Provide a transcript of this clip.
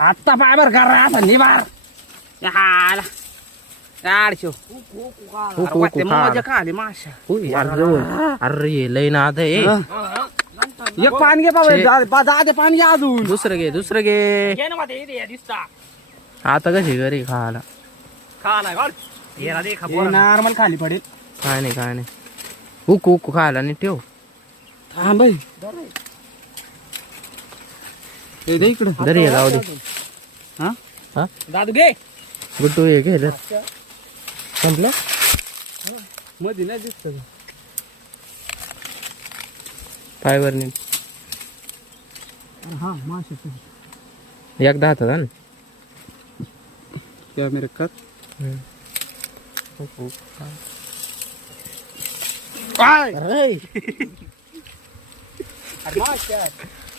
आता पाय बर करा निबार हाला गाडशो मजा का आली माशा अरे लय नाद आहे एक पाणी घे बाबा दादे पाणी घे अजून दुसरं घे आता कशी घरी खायला नॉर्मल खाली पडेल काय नाही हुकू खायला नाही ठेव थांब दे इकडं दरी जाऊ दे हा हा दादू घे गुड्डू हे घे जर संपलं मध्ये नाही दिसत पायवर नीट हा मासे एकदा हातात ना कॅमेरा कर काय